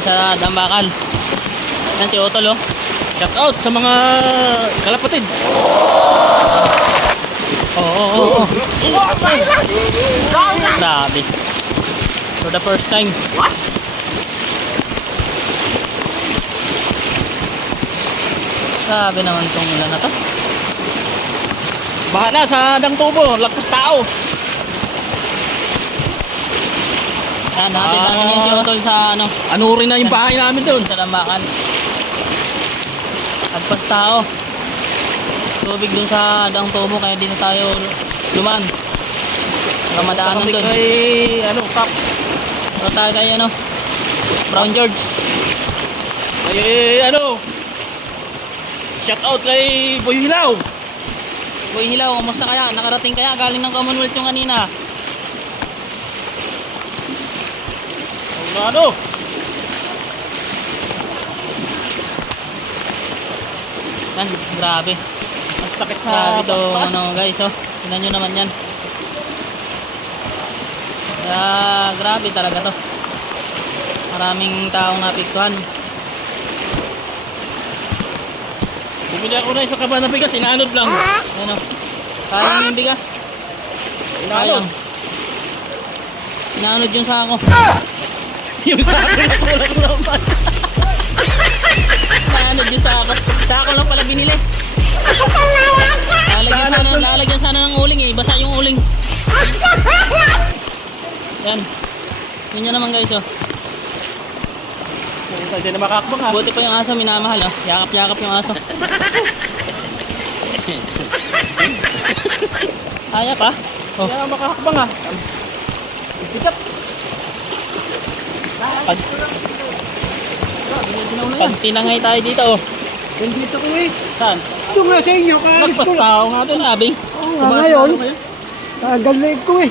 Sa Dambakan. Yan si Otol, oh. Shout out sa mga kalapatids. Oo. Grabe. For the first time. What? Grabe naman tong ulan na to. Bahala sa dang tubo, lagpas tao. Yan, natin namin si Otol sa ano. Ano rin na yung bahay namin doon. Sa Dambakan. Agpas tao. Tubig dun sa dang tubo kaya di na tayo luman. Ramadaanan Kami dun. kay Kap. So tayo kay Brown George. Kay shout out kay Boy Hilaw. Boy Hilaw, kumusta kaya? Nakarating kaya? Galing ng Commonwealth yung kanina. Yan, grabe. Mas takit sa Grabe to, bakba. guys, oh. Tingnan nyo naman yan. Kaya, grabe talaga to. Maraming taong napiktuhan. Bumili ako na isang kaba na bigas, inaanod lang. Ano? Kayang yung bigas. Inaanod. Inaanod yung sako. Yung sa akin na kulang naman. Inaanod yung sako. Sako lang pala binili. Lalagyan sana ng uling eh. Basa yung uling. Yan. Yun yun naman guys, oh. Hindi na makakbang ha. Buti pa yung aso, minamahal, oh. Yakap-yakap yung aso. Kaya pa? Oh. Hindi na makakbang ha. Pikat. Pag tinangay tayo dito, oh. Nandito ko eh. Saan? Doon nga sa inyo, kaalis Lagpas ko lang. tao nga doon. Abing. Oo nga ngayon. Kagalig ko eh.